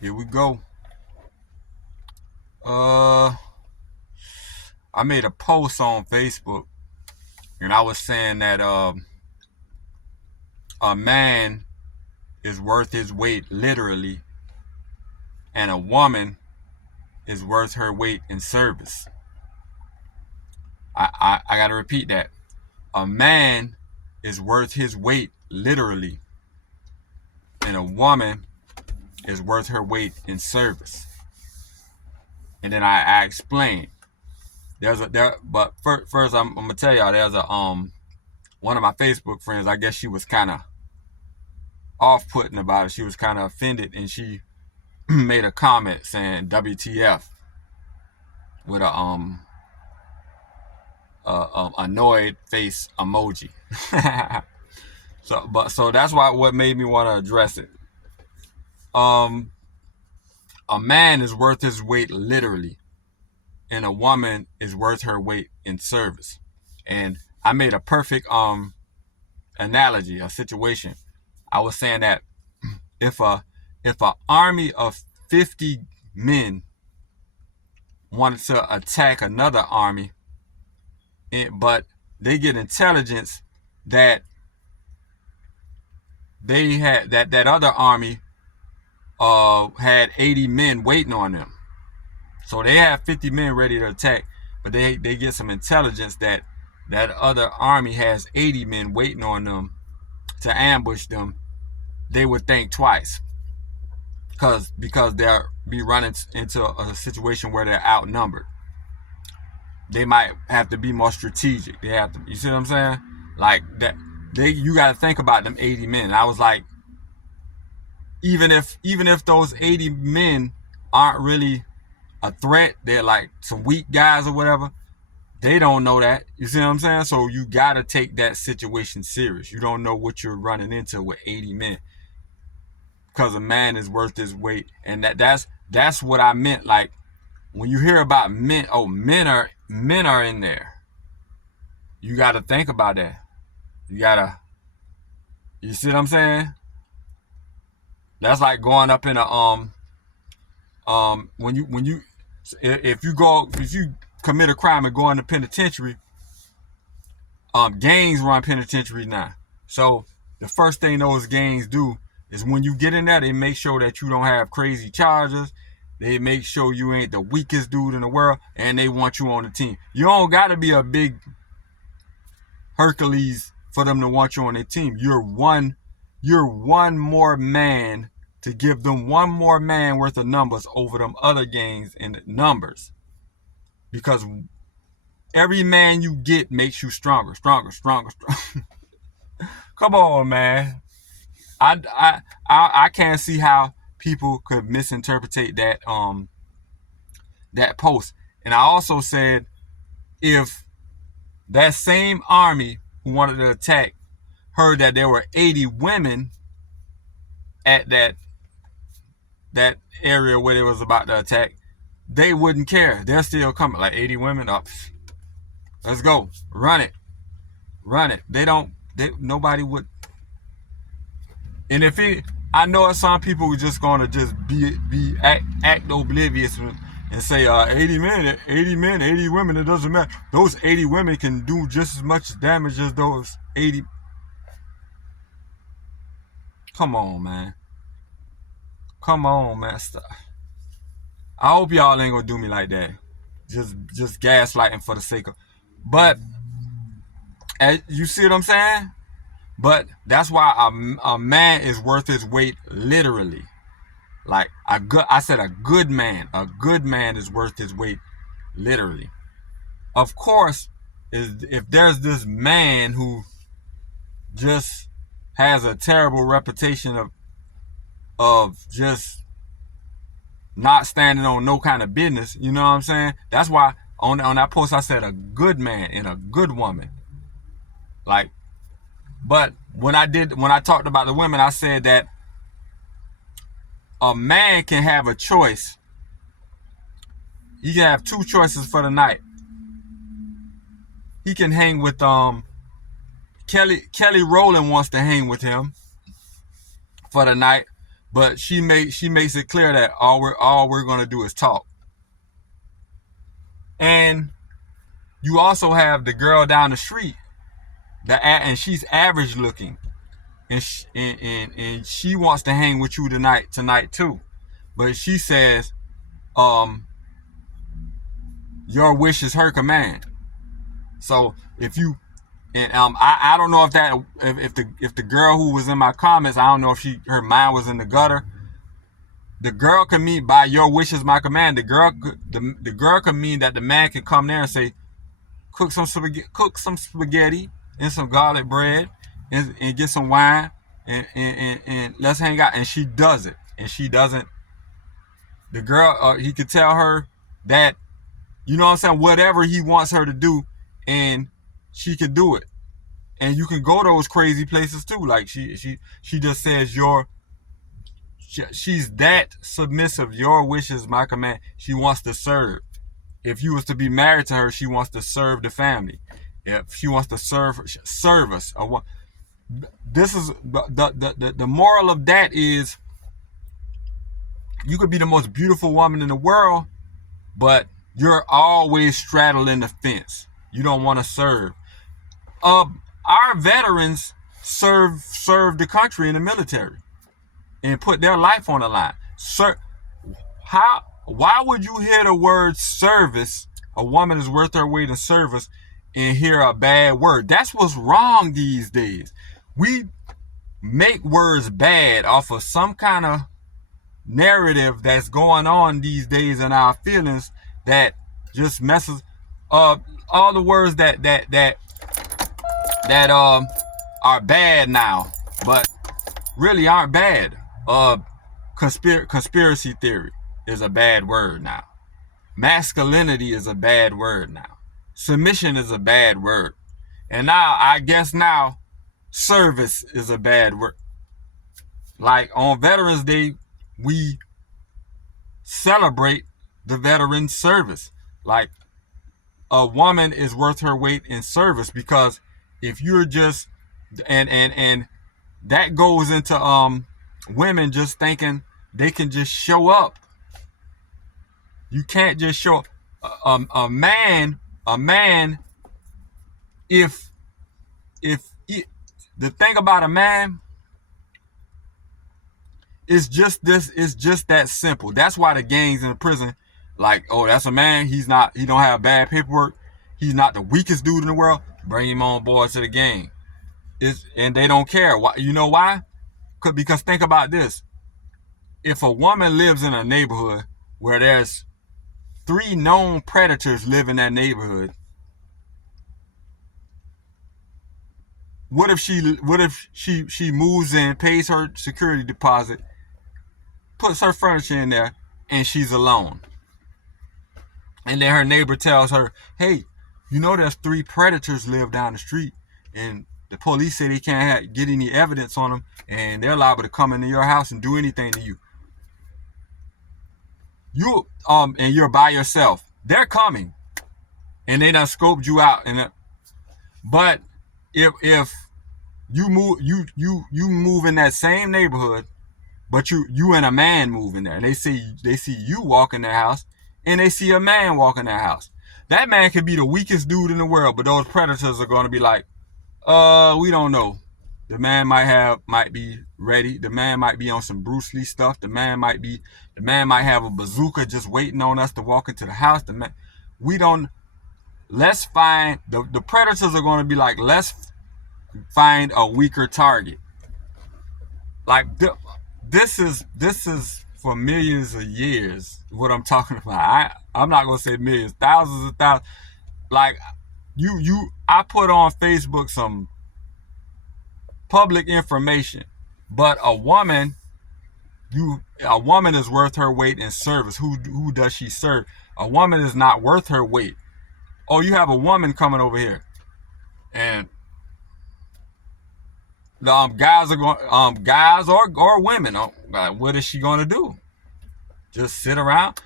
Here we go. I made a post on Facebook, and I was saying that a man is worth his weight literally, and a woman is worth her weight in service. I gotta repeat that. A man is worth his weight literally, and a woman is worth her weight in service. And then I explained. But first I'm gonna tell y'all there's a one of my Facebook friends. I guess she was kind of off-putting about it. She was kind of offended, and she made a comment saying "WTF" with a annoyed face emoji. So that's what made me want to address it. Um, a man is worth his weight literally, and a woman is worth her weight in service. And I made a perfect analogy, a situation. I was saying that if a army of 50 men wanted to attack another army, but they get intelligence that they had that other army had 80 men waiting on them. So they have 50 men ready to attack, but they get some intelligence that other army has 80 men waiting on them to ambush them. They would think twice, because they'll be running into a situation where they're outnumbered. They might have to be more strategic. They have to, you see what I'm saying? Like that, you got to think about them 80 men. And I was like, even if those 80 men aren't really a threat, they're like some weak guys or whatever. They don't know that. You see what I'm saying? So you got to take that situation serious. You don't know what you're running into with 80 men, because a man is worth his weight. And that's what I meant. Like, when you hear about men, men are in there. You got to think about that. You see what I'm saying? That's like going up in a when you if you commit a crime and go in the penitentiary, gangs run penitentiaries now. So the first thing those gangs do is, when you get in there, they make sure that you don't have crazy charges. They make sure you ain't the weakest dude in the world, and they want you on the team. You don't got to be a big Hercules for them to want you on their team. You're one more man to give them one more man worth of numbers over them other gangs in numbers. Because every man you get makes you stronger. Come on, man. I can't see how people could misinterpret that post. And I also said, if that same army who wanted to attack heard that there were 80 women at that area where they was about to attack, they wouldn't care. They're still coming. Like, 80 women up. Let's go. Run it. Nobody would. And I know some people were just gonna just act oblivious and say 80 men, 80 women. It doesn't matter. Those 80 women can do just as much damage as those 80. Come on, man. Stop. I hope y'all ain't gonna do me like that. Just gaslighting for the sake of. But you see what I'm saying? But that's why a man is worth his weight literally. Like, I said a good man is worth his weight literally. Of course, if there's this man who just has a terrible reputation of just not standing on no kind of business, you know what I'm saying? That's why on that post I said a good man and a good woman. Like, but when I talked about the women, I said that a man can have a choice. He can have two choices for the night. He can hang with Kelly Rowland wants to hang with him for the night, But she makes it clear that all we're gonna do is talk. And you also have the girl down the street and she's average looking, and she wants to hang with you tonight too, but she says, your wish is her command. So if you and I don't know if the girl who was in my comments, I don't know if her mind was in the gutter. The girl can mean by your wish is my command. The girl can mean that the man can come there and say, cook some spaghetti and some garlic bread and get some wine and let's hang out. And she does it. And she doesn't. The girl, he could tell her that, you know what I'm saying, whatever he wants her to do, and she can do it. And you can go those crazy places too. Like she just says she's that submissive. Your wish is my command. She wants to serve. If you was to be married to her, she wants to serve the family. If she wants to serve us. This is the moral of that is, you could be the most beautiful woman in the world, but you're always straddling the fence. You don't want to serve. Our veterans serve the country in the military and put their life on the line. Why would you hear the word service, a woman is worth her weight in service, and hear a bad word? That's what's wrong these days. We make words bad off of some kind of narrative that's going on these days in our feelings that just messes up all the words that are bad now, but really aren't bad. Conspiracy theory is a bad word now. Masculinity is a bad word now. Submission is a bad word. And now, I guess now, service is a bad word. Like on Veterans Day, we celebrate the veteran's service. Like, a woman is worth her weight in service, because if you're just, and that goes into women just thinking they can just show up. You can't just show up. A man, if the thing about a man is just this, it's just that simple. That's why the gangs in the prison, like, oh, that's a man, he don't have bad paperwork, he's not the weakest dude in the world, bring him on board to the gang. And they don't care. Why? You know why? Because think about this. If a woman lives in a neighborhood where there's 3 known predators live in that neighborhood, what if she moves in, pays her security deposit, puts her furniture in there, and she's alone? And then her neighbor tells her, hey, you know there's 3 predators live down the street, and the police say they can't get any evidence on them, and they're liable to come into your house and do anything to you. And you're by yourself. They're coming, and they done scoped you out. But if you move in that same neighborhood, but you and a man move in there, and they see you walk in their house, and they see a man walk in their house. That man could be the weakest dude in the world, but those predators are going to be like, we don't know. The man might be ready. The man might be on some Bruce Lee stuff. The man might have a bazooka just waiting on us to walk into the house. Let's find, the predators are going to be like, let's find a weaker target. Like, this is for millions of years what I'm talking about. I'm not going to say millions, thousands of thousands. Like, I put on Facebook some public information, but a woman is worth her weight in service. Who does she serve? A woman is not worth her weight. Oh, you have a woman coming over here, and guys or women, what is she gonna do? Just sit around?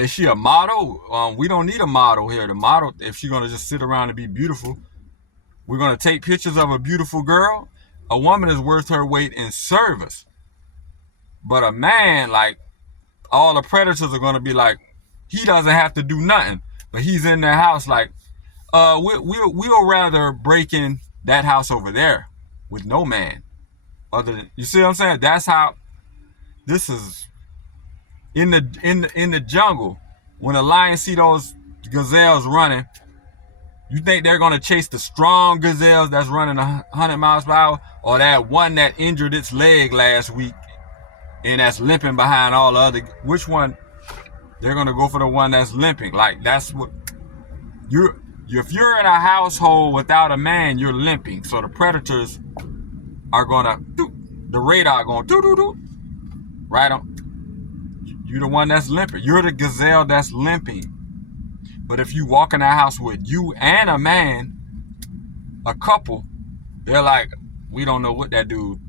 Is she a model? We don't need a model here. The model, if she's gonna just sit around and be beautiful, we're gonna take pictures of a beautiful girl. A woman is worth her weight in service. But a man, like, all the predators are gonna be like, he doesn't have to do nothing, but he's in their house like, we'll rather break in that house over there with no man. Other than, you see what I'm saying? That's how this is in the jungle. When a lion see those gazelles running, you think they're gonna chase the strong gazelles that's running 100 miles per hour, or that one that injured its leg last week and that's limping behind all the other? Which one? They're gonna go for the one that's limping. Like, that's what if you're in a household without a man, you're limping. So the predators are gonna, the radar going do right on. You're the one that's limping. You're the gazelle that's limping. But if you walk in that house with you and a man, a couple, they're like, we don't know what that dude.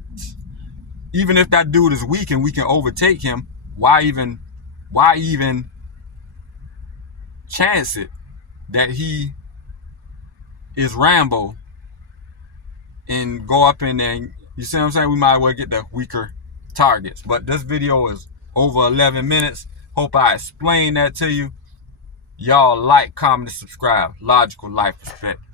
Even if that dude is weak and we can overtake him, why even chance it that he is Rambo and go up in there? You see what I'm saying? We might as well get the weaker targets. But this video is over 11 minutes. Hope I explained that to you. Y'all like, comment, and subscribe. Logical Life Perspective.